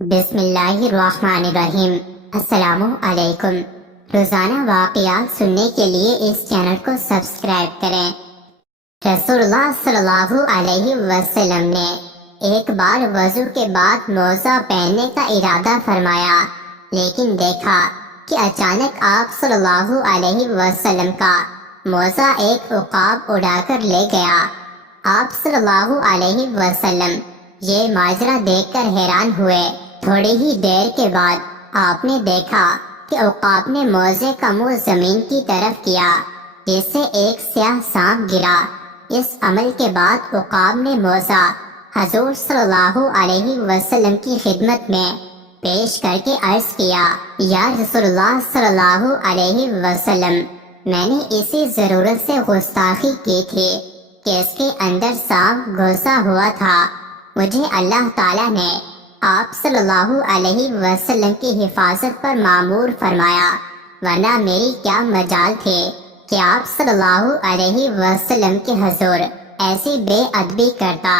بسم اللہ الرحمن الرحیم۔ السلام علیکم۔ روزانہ واقعات سننے کے لیے اس چینل کو سبسکرائب کریں۔ رسول اللہ صلی اللہ علیہ وسلم نے ایک بار وضو کے بعد موزہ پہننے کا ارادہ فرمایا، لیکن دیکھا کہ اچانک آپ صلی اللہ علیہ وسلم کا موزہ ایک عقاب اڑا کر لے گیا۔ آپ صلی اللہ علیہ وسلم یہ ماجرا دیکھ کر حیران ہوئے۔ تھوڑی ہی دیر کے بعد آپ نے دیکھا کہ عقاب نے موزے کا منہ زمین کی طرف کیا، جس سے ایک سیاہ سانپ گرا۔ اس عمل کے بعد عقاب نے موزہ حضور صلی اللہ علیہ وسلم کی خدمت میں پیش کر کے عرض کیا، یا رسول اللہ صلی اللہ علیہ وسلم، میں نے اسی ضرورت سے گستاخی کی تھی کہ اس کے اندر سانپ گھسا ہوا تھا۔ مجھے اللہ تعالیٰ نے آپ صلی اللہ علیہ وسلم کی حفاظت پر مامور فرمایا، ورنہ میری کیا مجال تھی کہ آپ صلی اللہ علیہ وسلم کے حضور ایسی بے ادبی کرتا۔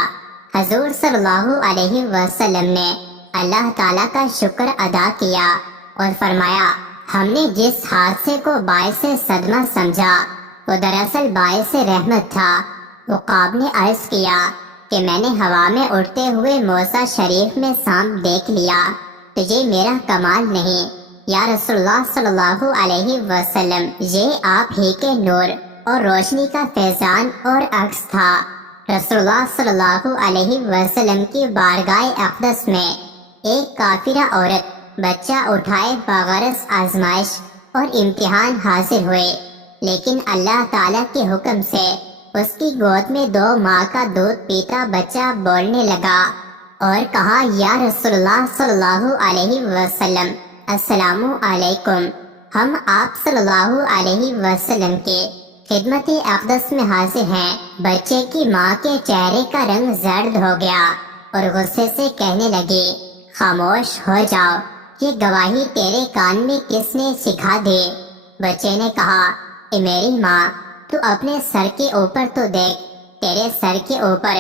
حضور صلی اللہ علیہ وسلم نے اللہ تعالیٰ کا شکر ادا کیا اور فرمایا، ہم نے جس حادثے کو باعث صدمہ سمجھا وہ دراصل باعث رحمت تھا۔ عقاب نے عرض کیا کہ میں نے ہوا میں اڑتے ہوئے موزہ شریف میں سانپ دیکھ لیا، تو یہ میرا کمال نہیں یا رسول اللہ صلی اللہ علیہ وسلم، یہ آپ ہی کے نور اور روشنی کا فیضان اور عکس تھا۔ رسول اللہ صلی اللہ علیہ وسلم کی بارگاہ اقدس میں ایک کافرہ عورت بچہ اٹھائے بغرض آزمائش اور امتحان حاضر ہوئے، لیکن اللہ تعالیٰ کے حکم سے اس کی گود میں 2 ماہ کا دودھ پیتا بچہ بولنے لگا اور کہا، یا رسول اللہ صلی اللہ علیہ وسلم، السلام علیکم، ہم آپ صلی اللہ علیہ وسلم کے خدمت اقدس میں حاضر ہیں۔ بچے کی ماں کے چہرے کا رنگ زرد ہو گیا اور غصے سے کہنے لگی، خاموش ہو جاؤ، یہ گواہی تیرے کان میں کس نے سکھا دی؟ بچے نے کہا، اے میری ماں، تو اپنے سر کے اوپر تو دیکھ، تیرے سر کے اوپر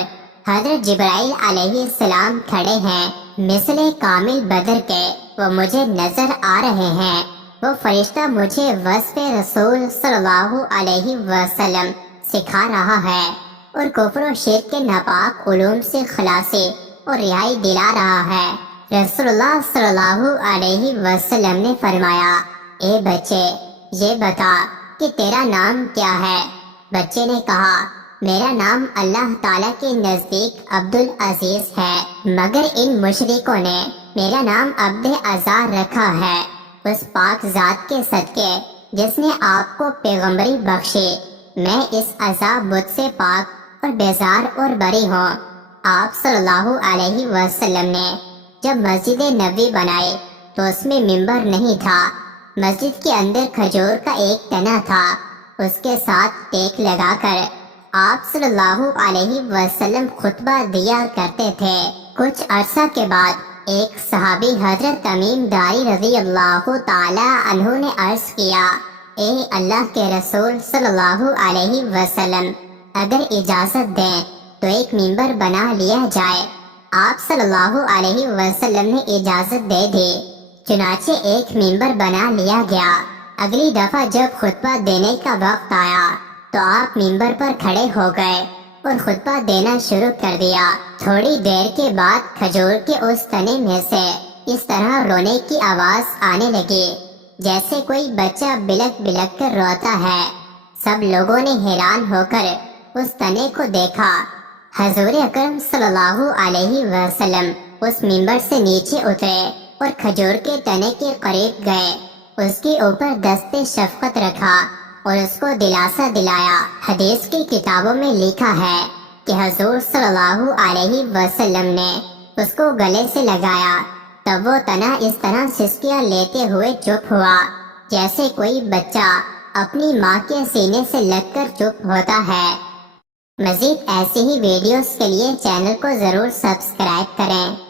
حضرت جبرائیل علیہ السلام کھڑے ہیں، مثل کامل بدر کے، وہ مجھے نظر آ رہے ہیں۔ وہ فرشتہ مجھے وصف رسول صلی اللہ علیہ وسلم سکھا رہا ہے اور کفر و شرک کے ناپاک علوم سے خلاصی اور رہائی دلا رہا ہے۔ رسول اللہ صلی اللہ علیہ وسلم نے فرمایا، اے بچے، یہ بتا کہ تیرا نام کیا ہے؟ بچے نے کہا، میرا نام اللہ تعالیٰ کے نزدیک عبدالعزیز ہے، مگر ان مشرکوں نے میرا نام عبد ازار رکھا ہے۔ اس پاک ذات کے صدقے جس نے آپ کو پیغمبری بخشی، میں اس عذاب بدھ سے پاک اور بیزار اور بری ہوں۔ آپ صلی اللہ علیہ وسلم نے جب مسجد نبوی بنائی تو اس میں منبر نہیں تھا۔ مسجد کے اندر کھجور کا ایک تنا تھا، اس کے ساتھ ٹیک لگا کر آپ صلی اللہ علیہ وسلم خطبہ دیا کرتے تھے۔ کچھ عرصہ کے بعد ایک صحابی حضرت تمیم داری رضی اللہ تعالی عنہ نے عرض کیا، اے اللہ کے رسول صلی اللہ علیہ وسلم، اگر اجازت دیں تو ایک منبر بنا لیا جائے۔ آپ صلی اللہ علیہ وسلم نے اجازت دے دی، چنانچہ ایک منبر بنا لیا گیا۔ اگلی دفعہ جب خطبہ دینے کا وقت آیا تو آپ منبر پر کھڑے ہو گئے اور خطبہ دینا شروع کر دیا۔ تھوڑی دیر کے بعد کھجور کے اس تنے میں سے اس طرح رونے کی آواز آنے لگی جیسے کوئی بچہ بلک بلک کر روتا ہے۔ سب لوگوں نے حیران ہو کر اس تنے کو دیکھا۔ حضور اکرم صلی اللہ علیہ وسلم اس منبر سے نیچے اترے اور کھجور کے تنے کے قریب گئے، اس کے اوپر دست شفقت رکھا اور اس کو دلاسا دلایا۔ حدیث کی کتابوں میں لکھا ہے کہ حضور صلی اللہ علیہ وسلم نے اس کو گلے سے لگایا، تب وہ تنا اس طرح سسکیاں لیتے ہوئے چپ ہوا جیسے کوئی بچہ اپنی ماں کے سینے سے لگ کر چپ ہوتا ہے۔ مزید ایسی ہی ویڈیوز کے لیے چینل کو ضرور سبسکرائب کریں۔